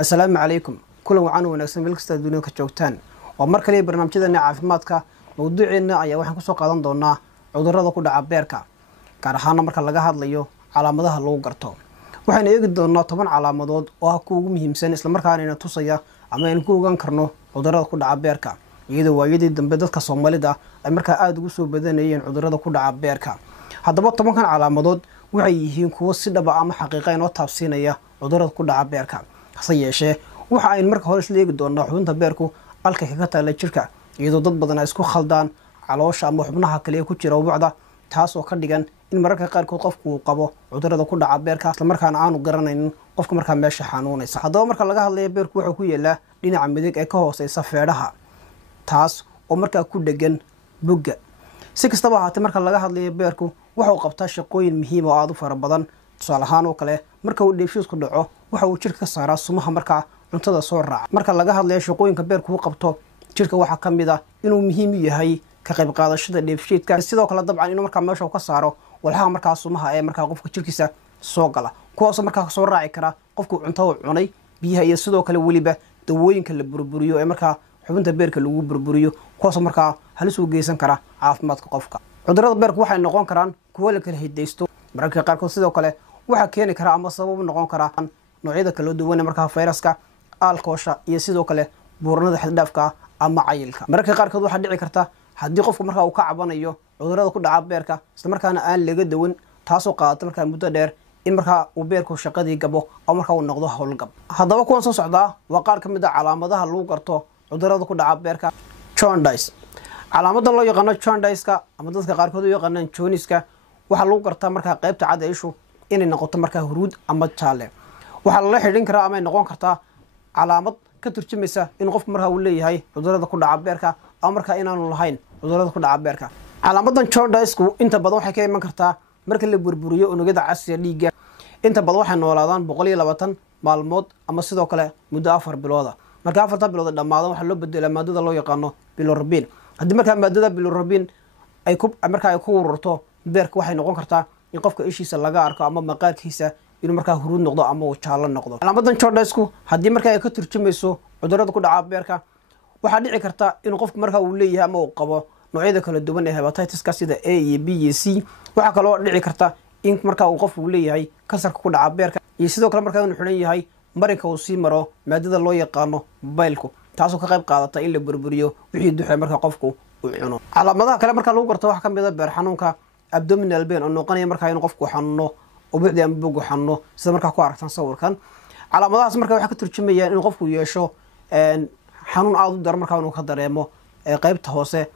السلام عليكم كل وعنا ونكسب بالكسر الدنيا كجوتان ومركل لي برنامجنا عافمادك موضوعنا ayaa waxaan ku soo qaadan doonaa cudurrada ku dhaca beerka gaar ahaan marka laga hadlayo calaamadaha lagu garto waxaan eegi doonaa 10 calaamadood oo ah kuwa ugu muhiimsan isla markaana tusaya ama aan ku ogaan karno cudurrada ku dhaca beerka iyadoo waayadii dambe dadka Soomaalida ay markaa aad ugu soo badanayeen cudurrada ku dhaca beerka haddaba 10 calaamadood waxay yihiin kuwa si dhab ah ama xaqiiqo oo taabsiinaya cudurrada ku dhaca beerka sayyeeshe waxa ay marka hore isla eegi doonaa xubinta beerku alka kaga taala jirka iyadoo dad badan ay isku khaldaan caloosha ama xubnaha kale ku jira wacda taas oo ka dhigan in mararka qaar qofku uu qabo cudurrada ku dhaca beerka isla markaana aanu garanaynin qofka marka meesha xanuunaysa haddaba marka laga hadlayo beerku waxa ku yeelaa dhinaca midig ee ka hooseysa feedhaha taas oo marka ku dhagan bogga si kastaba ahaatee marka laga hadlayo beerku waxa uu qabtaa shaqooyin muhiim oo aad u fara badan tusaale ahaan oo kale marka uu dheefshiisku dhaco waxa uu jirka ka saaraa sumaha marka cuntada soo raaca marka laga hadlayo shaqooyinka beerku uu qabto jirka waxa kamid ah inuu muhiim u yahay ka qayb qaadashada dheefshiidka sidoo kale dabcan inuu marka meesha ka saaro walxaha marka sumaha ee marka qofka jirkiisa soo gala kuwaas marka soo raaci kara qofku cuntada cunay biyaha iyo sidoo kale waliba dawooyinka la burburiyo ee marka xubinta beerka lagu burburiyo kuwaas marka halis u geysan kara caafimaadka qofka cudurrada beerku waxay noqon karaan kuwa la kala hidaysto mararka qaarkood sidoo kale waxa keeni kara ama sabab noqon kara noocyada kala duwan marka fayraska alkoosha iyo sidoo kale buurnada xad dhaafka ama cayilka mararka qaarkood waxa dhici karta haddii qofku marka uu ka cabanayo cudurrada ku dhaca beerka isla markaana aan laga dawan taasoo qaadata marka muddo dheer in marka uu beerku shaqadii gabo oo marka uu noqdo hawlgab haddaba kuwan soo socda waa qaar kamid ah calaamadaha lagu garto cudurrada ku dhaca beerka jaundice calaamada loo yaqaan jaundice-ka ama dadka qaarkood u yaqaanaan jaundice-ka waxa lagu gartaa marka qaybta cad ee ishu inay noqoto marka huruud ama jaale waxa la xidhin karaa ama noqon kartaa calaamad ka turjumaysa in qofku marka uu leeyahay cudurrada ku dhaca beerka ama marka inaanu lahayn cudurrada ku dhaca beerka calaamadan jaundice-ku inta badan waxay ka iman kartaa marka la burburiyo unugyada casiga dhiigga inta badan waxay noolaadaan 120 maalmood ama sidoo kale muddo 4 bilood marka 4 bilood dhamaado waxa loo bedelaa maadada loo yaqaan bilirubin haddii marka maadada bilirubin ay ku ururto beerka waxay noqon kartaa in qofka ishiisa laga arko ama maqaarkiisa inuu marka huruud noqdo ama uu jaalo noqdo calaamadan jaundice-ku haddii marka ay ka turjumayso cudurrada ku dhaca beerka waxa dhici karta in qofku marka uu leeyahay ama uu qabo noocyada kala duwan ee hepatitis-ka sida A iyo B iyo C waxa kale oo dhici karta in marka uu qofku leeyahay kansarka ku dhaca beerka iyo sidoo kale marka uu xiran yahay marinka uu sii maro maadada loo yaqaan mobilku taasoo ka qayb qaadata in la burburiyo wixii duxay marka qofku uu cuno calaamadaha kale marka lagu garto waxa kamid ah beer xanuunka abdominal pain oo noqonaya marka in qofku xanuuno oo buuxda ama bogu xanuuno sida marka ku aragtan sawirkan calaamadahaas marka waxa ka turjumayaan in qofku yeesho xanuun aad u daran marka uu ka dareemo qaybta hoose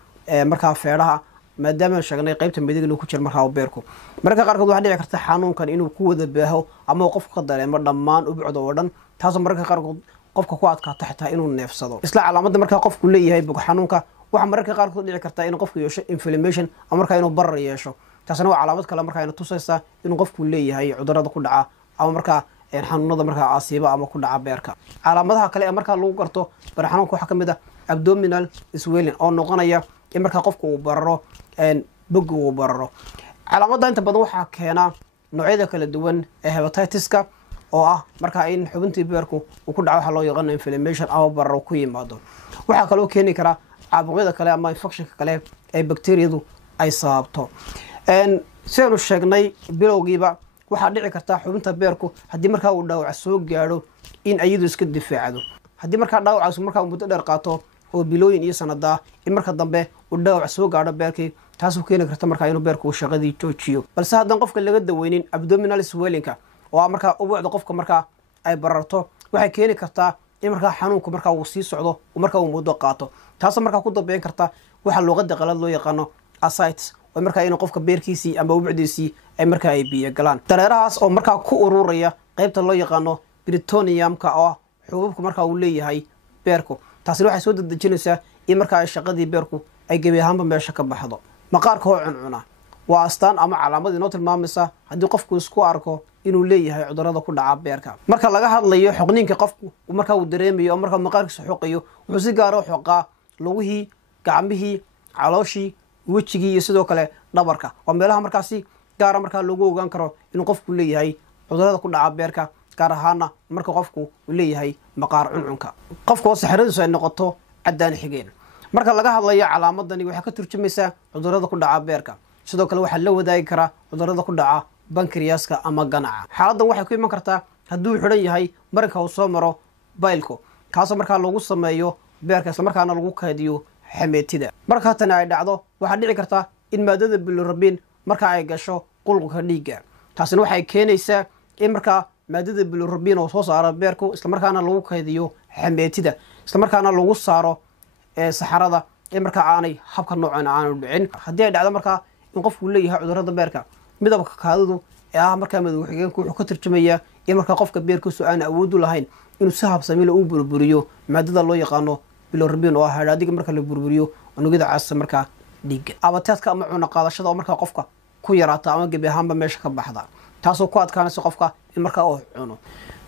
marka feedhaha maadaama sheegnay qaybta midig inuu ku jiro marka beerku marka qaarkood waxa dhici karta xanuunkan inuu ku wada baaho ama qofku ka dareemo dhammaan ubucda oo dhan taas marka qaarkood qofka ku adkaata xitaa inuu neefsado isla calaamada marka qofku leeyahay bog xanuunka waxa marka qaarkood dhici karta in qofku yeesho inflammation ama marka inuu barar yeesho taasna waa calaamad kale marka ay tusaysaa in qofku leeyahay cudurrada ku dhaca ama marka xanuunada marka asiiba ama ku dhaca beerka calaamadaha kale ee marka lagu garto beer xanuunka waxa kamid ah abdominal swelling oo noqonaya in marka qofku uu bararo bogga uu bararo calaamada inta badan waxa keena noocyada kala duwan ee hepatitis-ka oo ah marka in xubintii beerku uu ku dhaco waxa loo yaqaan inflammation ama bararo ku yimaado waxa kale oo keeni kara caabuqyada kale ama infectionka kale ee bakteeriyadu ay sababto sidoo sheegnay bilowgiiba waxa dhici karta xubinta beerku haddii marka uu dhaawac soo gaaro in ayadu iska difaacdo haddii marka dhaawacaas marka uu muddo dheer qaato oo bilooyin iyo sanada in marka dambe uu dhaawac soo gaaro beerkii taas oo keeni karta marka inuu beerku shaqadii joojiyo balse haddii qofka laga daweynin abdominal swelling-ka oo marka ubuucda qofka marka ay bararto waxay keeni kartaa in marka xanuunku marka uu sii socdo oo marka uu muddo qaato taas marka ku dambeyn karta waxa luqada qalad loo yaqaan ascites oo marka in qofka beerkiisii ama ubuucdiisii ay marka ay biyo galaan dareerahaas oo marka ku ururaya qaybta loo yaqaan peritoneum-ka oo xububka marka uu leeyahay beerku taasina waxay soo dadajinaysaa in marka ay shaqadii beerku ay gabi ahaanba meesha ka baxdo maqaarka oo cuncuna waa astaan ama calaamad inoo tilmaamaysa haddii qofku isku arko inuu leeyahay cudurrada ku dhaca beerka marka laga hadlayo xoqniinka qofku marka uu dareemayo marka maqaarkiisa xoqayo wuxuu si gaar ah u xoqaa lugihii gacmihii calooshii wejigii iyo sidoo kale dhabarka waa meelaha markaasi gaar marka lagu ogaan karo in qofku leeyahay cudurrada ku dhaca beerka gaar ahaana marka qofku uu leeyahay maqaar cuncunka qofka oo saxaradiisu ay noqoto caddaan xigeen marka laga hadlayo calaamadani waxay ka turjumaysaa cudurrada ku dhaca beerka sidoo kale waxaa la wadaagi karaa cudurrada ku dhaca bankriyaska ama ganaca xaaladdan waxay ku iman kartaa hadduu xidhan yahay marinka uu soo maro baylku kaasoo markaa lagu sameeyo beerka islamarkaana lagu kaydiyo xameetida marka tani ay dhacdo waxaa dhici karta in maadada bilirubin marka ay gasho qulqulka dhiigga taasina waxay keenaysaa in markaa maadada bilirubin oo soo saaro beerku islamarkaana lagu kaydiyo xameetida islamarkaana lagu saaro saxarada in markaa aanay habka noocan aanu dhicin haddii ay dhacdo markaa in qofku leeyahay cudurrada beerka midabka kaadidu ee ah markaa madow xigeenku wuxuu ka turjumayaa in markaa qofka beerkiisu aan awood u lahayn inuu si habsamila u burburiyo maadada loo yaqaano bilirubin oo ah hadhaadiga marka la burburiyo unugyada caasa markaa dhiigga abateedka ama cuna qaadashada oo markaa qofka ku yaraata ama gebi ahaanba meesha ka baxda taasoo ku adkaanaysa qofka in markaa uu cuno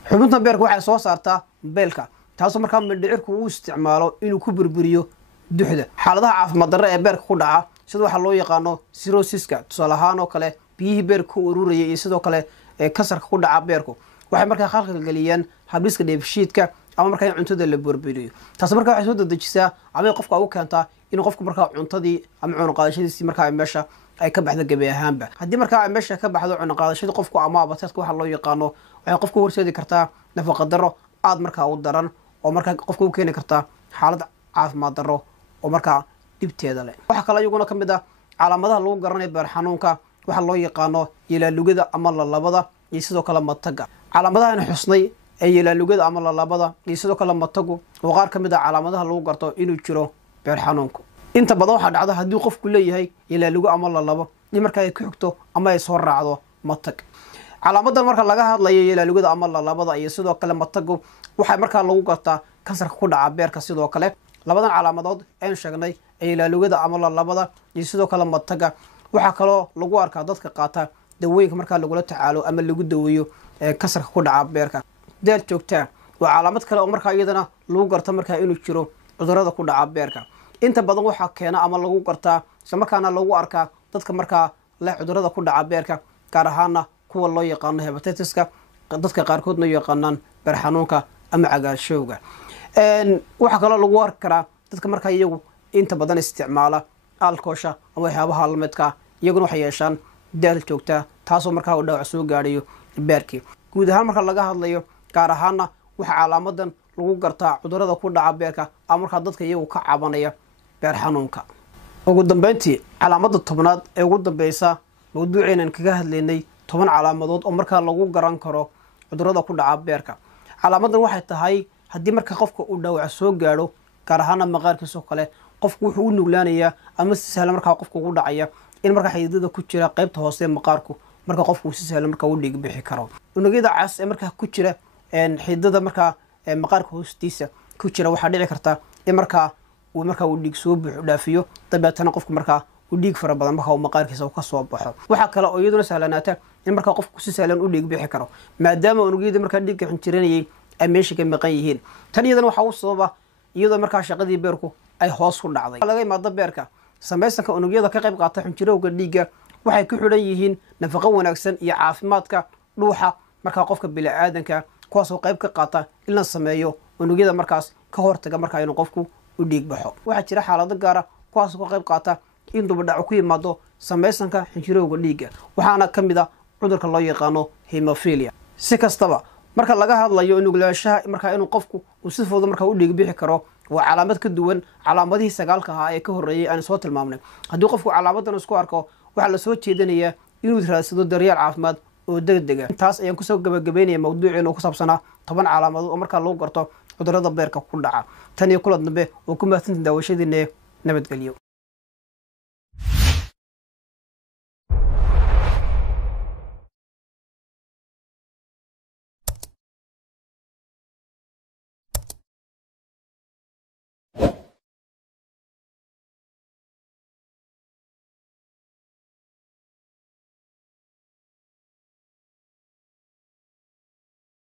xubinta beerka waxay soo saartaa beelka taasoo markaa mindhicirku uu isticmaalo inuu ku burburiyo duxda xaaladaha caafimaad darre ee beerka ku dhaca sida waxaa loo yaqaano cirrhosiska tusaale ahaan oo kale biyihii beerka ku ururaya iyo sidoo kale kasarka ku dhaca beerku waxay markaa khalkhalgeliyaan habdhiska dheefshiidka ama markaa in cuntada la burburiyo taas markaa waxay soo dedejisaa ama qofka ugu keentaa in qofku markaa cuntadii ama cuno qaadashadiisii markaa meesha ay ka baxdo gebi ahaanba haddii markaa ay meesha ka baxdo cuno qaadashadii qofku ama abateedka waxa loo yaqaano waxay qofku horseedi kartaa nafaqa darro aad markaa u daran oo markaa qofka u keeni kartaa xaalad caafimaad darro oo markaa dhibteeda leh waxaa kale iyaguna ka mid ah calaamadaha lagu garanayo beer xanuunka waxaa loo yaqaano yelaalugada ama lalabada iyo sidoo kale mataga calaamadahan xusnay ee yelaalugada ama lalabada iyo sidoo kale matagu oo qaar ka mid ah calaamadaha lagu garto inuu jiro beer xanuunku inta badan waxaa dhacda haddii qofku leeyahay yelaalugo ama lalabo in markaa ay ka xigto ama ay soo raacdo matag calaamadan marka laga hadlayo yelaalugada ama lalabada iyo sidoo kale matagu waxaa markaa lagu gartaa kansarka ku dhaca beerka sidoo kale labadan calaamadood aynu sheegnay ee yelaalugada ama lalabada iyo sidoo kale mataga waxaa kaloo lagu arkaa dadka qaata dawooyinka markaa lagula tacaalo ama lagu daweeyo kansarka ku dhaca beerka daal joogtaa waa calaamad kale oo markaa iyadana lagu garta markaa inuu jiro cudurrada ku dhaca beerka inta badan waxaa keena ama lagu gartaa islamarkaana lagu arkaa dadka markaa leh cudurrada ku dhaca beerka gaar ahaana kuwa loo yaqaano hebatiska dadka qaarkoodna yaqaanaan beer xanuunka ama cagaarshowga waxaa kaloo lagu arki karaa dadka markaa iyagu inta badan isticmaala alkoosha ama waxyaabaha lamidka iyaguna waxay yeeshaan daal joogtaa taasoo markaa uu dhaawac soo gaadhayo beerkii guud ahaan marka laga hadlayo gaar ahaana waxaa calaamadan lagu gartaa cudurrada ku dhaca beerka ama markaa dadka iyagu ka cabanaya beer xanuunka ugu dambeyntii calaamada tobnaad ee ugu dambeysa mawduuceenan kaga hadlaynay 10 calaamadood oo markaa lagu garan karo cudurrada ku dhaca beerka calaamadan waxay tahay haddii marka qofka uu dhaawac soo gaadho gaar ahaana maqaarkiisoo kale qofku wuxuu u nuglaanayaa ama si sahlan markaa qofka ugu dhacaya in markaa xididada ku jira qaybta hoose maqaarku marka qofku si sahlan markaa u dhiig bixi karo unugyada cas ee markaa ku jira xididada markaa maqaarka hoostiisa ku jira waxaa dhici karta in markaa uu dhiig soo buuxo dhaafiyo dabeetana qofku markaa uu dhiig fara badan markaa uu maqaarkiisa ka soo baxo waxaa kale oo iyaduna sahlanaata in markaa qofku si sahlan u dhiig bixi karo maadaama unugyada markaa dhiigga xinjiranayay ay meesha ka maqan yihiin tan iyadana waxaa u sababa iyadoo markaa shaqadii beerku ay hoos ku dhacday laga imaado beerka samaysanka unugyada ka qayb qaata xinjirowga dhiigga waxay ku xidhan yihiin nafaqo wanaagsan iyo caafimaadka dhuuxa markaa qofka bini'aadanka kuwaasoo qayb ka qaata in la sameeyo unugyada markaas ka hortaga markaa inuu qofku u dhiig baxo waxaa jira xaalado gaara kuwaasoo ka qayb qaata in dubadhaco ku yimaado samaysanka xinjirowga dhiigga waxaana ka mid ah cudurka loo yaqaano hemophilia si kastaba marka laga hadlayo nuglaanshaha markaa inuu qofku uu si fudud markaa u dhiig bixi karo waa calaamad ka duwan calaamadihii 9 ahaa ee ka horreeyay aan soo tilmaamnay haddii qofku calaamadan isku arko waxaa la soo jeedinayaa inuu raadsado daryeel caafimaad oo degdega intaas ayaan kusoo gabagabeynaya mawduuceena oo ku saabsanaa 10 calaamadood oo markaa lagu garto cudurrada beerka ku dhaca tan iyo kula dambe oo ku mahadsantiin daawashadiina nabadgelyo